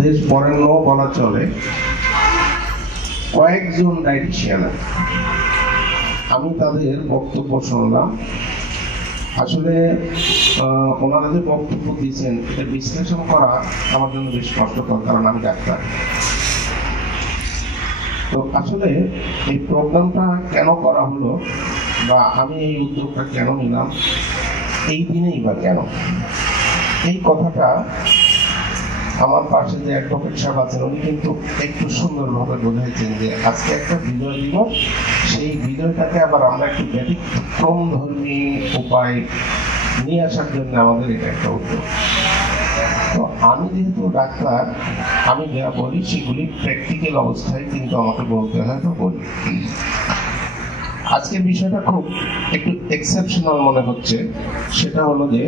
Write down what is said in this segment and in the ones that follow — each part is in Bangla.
দেশ বরেণ্য বলা চলে কয়েকজন ডায়েটিশিয়ান, আমি তাদের বক্তব্য শুনলাম। আসলে ওনারা যে বক্তব্য দিয়েছেন এটা বিশ্লেষণ করা আমার জন্য বেশ কষ্টকর, কারণ আমি ডাক্তার। তো আসলে এই প্রোগ্রামটা কেন করা হলো বা আমি এই উদ্যোগটা কেন নিলাম এই দিনেই বা কেন, এই কথাটা আমার পাশে যে অ্যাডভোকেট সাহেব আছেন উনি কিন্তু একটু সুন্দরভাবে বোঝাইছেন যে আজকে একটা বিজয় দিবস, সেই বিজয়টাকে আবার আমরা একটু ব্যতিক্রম ধর্মী উপায় নিয়ে আসার জন্য আমাদের এটা একটা উদ্যোগ। তো আমি যেহেতু ডাক্তার, আমি যা বলি সেগুলি প্র্যাকটিক্যাল অবস্থায় কিন্তু আমাকে বলতে হয়, তো বলি। আজকের বিষয়টা খুব একটু এক্সেপশনাল মনে হচ্ছে, সেটা হলো যে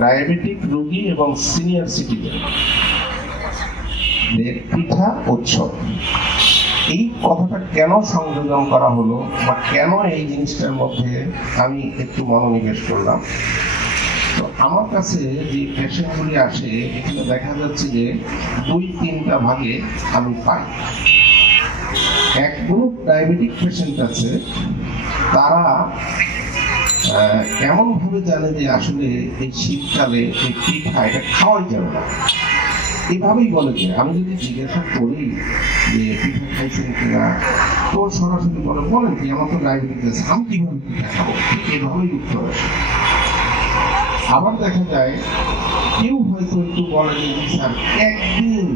ডায়াবেটিক রোগী এবং সিনিয়র সিটিজেন পিঠা উৎসব। এই কথাটা কেন সংযোজন করা হলো বা কেন এই জিনিসটার মধ্যে আমি একটু মনোনিবেশ করলাম, তো আমার কাছে যে পেশেন্টগুলি আসে এখানে দেখা যাচ্ছে যে 2-3টা ভাগে আমি পাই। এক গ্রুপ ডায়াবেটিক পেশেন্ট আছে, তারা এমন ভাবে জানে যে আসলে এই শীতকালে এই পিঠা এটা খাওয়াই যাবে না, এভাবেই বলে। যে আমি যদি জিজ্ঞাসা করি যে পিঠা খাইছেন কিনা, তো সরাসরি বলেন কি আমার তো ডায়াবেটিস আছে, আমি কিভাবে পিঠা খাবো, ঠিক এভাবেই উত্তর আসে। আবার দেখা যায় কেউ হয়তো একটু বলে যে স্যার একদিন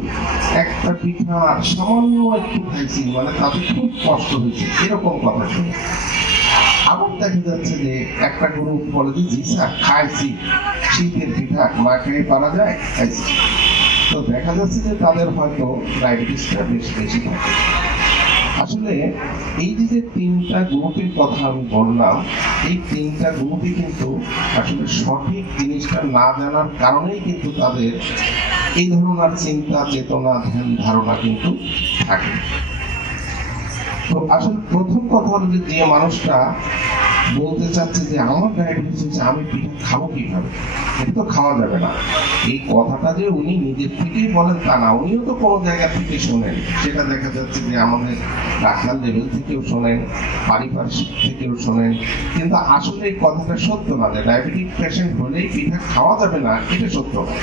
একটা পিঠা সামান্য একটু খাইছি, মানে তাতে খুব কষ্ট হয়েছে, এরকম কথা শুনে। আবার দেখা যাচ্ছে যে একটা গ্রুপ বলে যে জি স্যার খাইছি, শীতের পিঠা না খেয়ে পারা যায়, খাইছি। তো দেখা যাচ্ছে যে তাদের হয়তো ডায়াবেটিসটা বেশ বেশি থাকে। আসলে এই যে 3টা গ্রুপের কথা আমি বললাম, এই 3টা গ্রুপই কিন্তু আসলে সঠিক জিনিসটা না জানার কারণেই কিন্তু তাদের এই ধরনের চিন্তা চেতনা ধ্যান ধারণা কিন্তু থাকে। তো আসলে প্রথম কথা হলো যে মানুষটা বলতে চাচ্ছে যে আমার ডায়াবেটিস হচ্ছে, আমি পিঠা খাবো কিভাবে, এটা তো খাওয়া যাবে না। এই কথাটা যে উনি নিজের থেকেই বলেন তা না, উনিও তো কোনো জায়গা থেকে শোনেন। সেটা দেখা যাচ্ছে যে আমাদের ডাক্তার লেভেল থেকেও শোনেন, পারিপার্শ্বিক থেকেও শোনেন, কিন্তু আসলে এই কথাটা সত্য না যে ডায়াবেটিক পেশেন্ট হলেই পিঠা খাওয়া যাবে না, এটা সত্য না।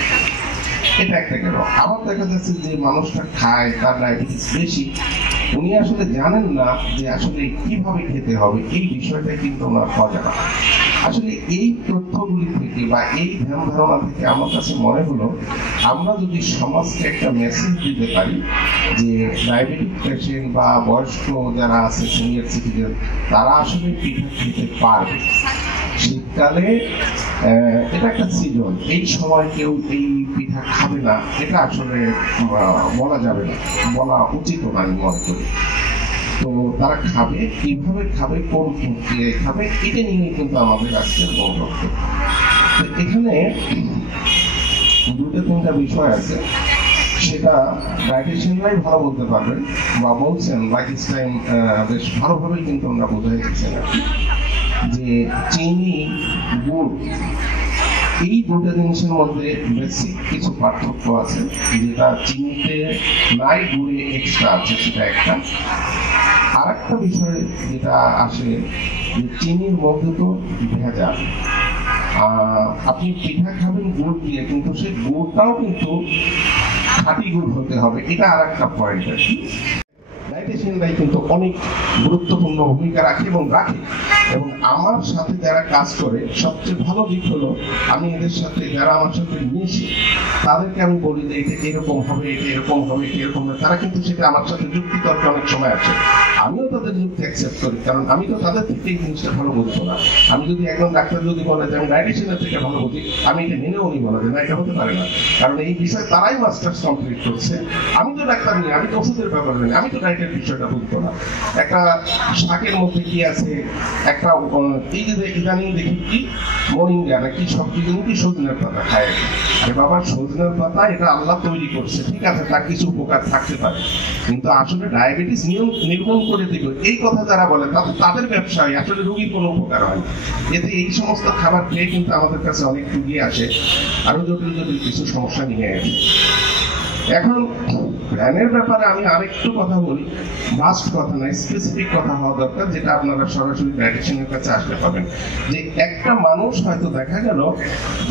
এটা একটা গেল। আবার দেখা যাচ্ছে যে মানুষটা খায়, তার ডায়াবেটিস বেশি, উনি আসলে জানেন না যে আসলে কিভাবে খেতে হবে, এই বিষয়টা কিন্তু ওনার অজানা। আসলে এই তথ্যগুলি থেকে বা এই ধ্যান ধারণা থেকে আমার কাছে মনে হলো আমরা যদি সমাজকে একটা মেসেজ দিতে পারি যে ডায়াবেটিক পেশেন্ট বা বয়স্ক যারা আছে সিনিয়র সিটিজেন, তারা আসলে পিঠা খেতে পারবে। শীতকালে এটা একটা সিজন, এই সময় কেউ এই পিঠা খাবে না, এটা আসলে বলা যাবে না, বলা উচিত না আমি মনে করি। তো তারা খাবে, কিভাবে খাবে, কোন প্রক্রিয়ায় খাবে, এটা নিয়ে কিন্তু আমাদের আজকের বক্তব্য। তো এখানে 2-3টা বিষয় আছে, সেটা ডায়েটিশিয়ানরাই ভালো বলতে পারবেন বা বলছেন, বাই দিস টাইম বেশ ভালোভাবেই কিন্তু আমরা বোঝাই দিচ্ছেন যে চিনি, গুড়, এই 2টা জিনিসের মধ্যে বেসিক কিছু পার্থক্য আছে, যেটা চিনিতে নাই, গুড়ে এক্সট্রা আছে, সেটা একটা। আর একটা বিষয় যেটা আসে যে চিনির মধ্যে তো ভেজাল, আপনি পিঠা খাবেন গুড় দিয়ে, কিন্তু সেই গুড়টাও কিন্তু খাঁটি গুড় হতে হবে, এটা আর একটা পয়েন্ট আছে। ডায়েটিশিয়ানরাই কিন্তু অনেক গুরুত্বপূর্ণ ভূমিকা রাখে এবং রাখে, এবং আমার সাথে যারা কাজ করে সবচেয়ে ভালো দিক হলো আমি এদের সাথে, যারা আমার সাথে মিশে, তাদেরকে আমি বলি যে এটা এরকম হবে, এটা এরকম হবে, এটা এরকম হবে, তারা কিন্তু সেটা আমার সাথে যুক্তি তর্কে অনেক সময় আসে। আমিও তাদের যুক্তি অ্যাকসেপ্ট করি, কারণ আমি তো তাদের থেকে এই জিনিসটা ভালো বুঝবো না। আমি যদি একজন ডাক্তার যদি বলে যে আমি ডায়েটিশিয়ানের থেকে ভালো বুঝি, আমি এটা মেনেও নি, বলা যে না এটা হতে পারে না, কারণ এই বিষয়ে তারাই মাস্টার্স কমপ্লিট করছে। আমি তো ডাক্তার নেই, আমি তো ওষুধের ব্যাপারে নেই, আমি তো ডায়েটের বিষয়টা বুঝবো না। একটা শাকের মধ্যে কি আছে, একটা এই যে ইদানিং দেখি কি মরিঙ্গা নাকি সব কিছু নাকি সজনের পাতা খায়, আরে বাবা সজনের পাতা এটা আল্লাহ তৈরি করছে, ঠিক আছে তার কিছু উপকার থাকতে পারে, কিন্তু আসলে ডায়াবেটিস নির্মূল করে দিল এই কথা যারা বলে তাদের ব্যবসায় আসলে রোগীর কোনো উপকার হয়। এতে এই সমস্ত খাবার খেয়ে কিন্তু আমাদের কাছে অনেক রোগী আসে আরো জটিল জটিল কিছু সমস্যা নিয়ে আসে। এখন প্ল্যানের ব্যাপারে আমি আরেকটু কথা বলি, ভাস্ট কথা না, স্পেসিফিক কথা হওয়া দরকার, যেটা আপনারা সরাসরি ডায়েটিশিয়ানের কাছে আসলে পাবেন। যে একটা মানুষ হয়তো দেখা গেল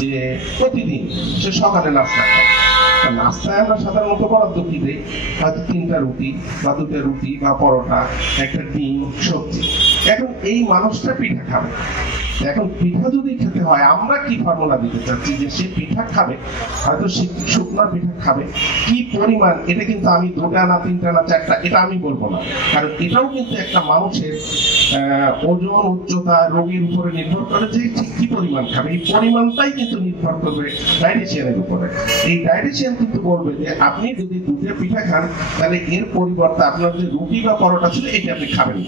যে প্রতিদিন সে সকালে নাস্তা খায়, নাস্তায় আমরা সাধারণত বরাদ্দ কি দেই, হয়তো 3টা রুটি বা 2টা রুটি বা পরোটা, একটা ডিম, সবজি। এখন এই মানুষটা পিঠা খাবে, এখন পিঠা যদি খেতে হয় আমরা কি ফর্মুলা দিতে চাচ্ছি যে সে পিঠা খাবে, হয়তো সে শুকনো পিঠা খাবে, কি পরিমাণ এটা কিন্তু আমি 2টা না 3টা না 4টা এটা আমি বলবো না, কারণ এটাও কিন্তু একটা মানুষের ওজন, উচ্চতা, রোগের উপরে নির্ভর করে যে ঠিক কি পরিমাণ খাবে। এই পরিমাণটাই কিন্তু নির্ভর করবে ডায়েটিশিয়ানের উপরে। এই ডায়েটিশিয়ান কিন্তু বলবে যে আপনি যদি 2টা পিঠা খান তাহলে এর পরিবর্তে আপনার যে রুটি বা পরোটা ছিল এটা আপনি খাবেন,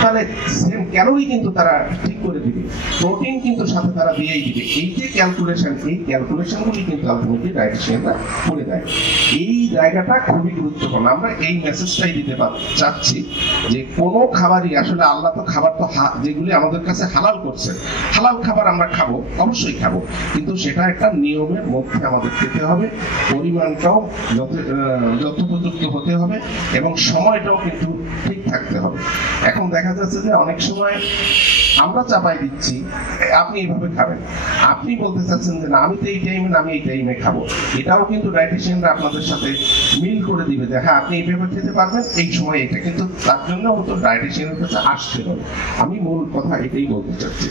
তাহলে সেম ক্যালোরি কিন্তু তারা ঠিক করে দিবে, প্রোটিন কিন্তু সাথে তারা দিয়েই দিবে। এই যে ক্যালকুলেশন, এই ক্যালকুলেশনগুলি কিন্তু আলটিমেটলি ডায়েটিশিয়ানরা করে দেয়। এই জায়গাটা খুবই গুরুত্বপূর্ণ। আমরা এই মেসেজটাই দিতে চাচ্ছি যে কোনো খাবারই আসলে আল্লাহ তো খাবার তো যেগুলি আমাদের কাছে হালাল করছে, হালাল খাবার আমরা খাবো, অবশ্যই খাবো, কিন্তু সেটা একটা নিয়মের মধ্যে আমাদের খেতে হবে, পরিমাণটাও যথোপযুক্ত হতে হবে এবং সময়টাও কিন্তু ঠিক থাকতে হবে। এখন দেখা যাচ্ছে যে অনেক সময় আমরা চাপাই দিচ্ছি আপনি এইভাবে খাবেন, আপনি বলতে চাচ্ছেন যে না আমি তো এই টাইমে, আমি এই টাইমে খাবো, এটাও কিন্তু ডায়েটিশিয়ানরা আপনাদের সাথে মিল করে দিবে যে হ্যাঁ আপনি এইভাবে খেতে পারবেন এই সময় এটা, কিন্তু তার জন্য হয়তো ডায়েটিশিয়ানের কাছে আসতে হবে। আমি মূল কথা এটাই বলতে চাচ্ছি।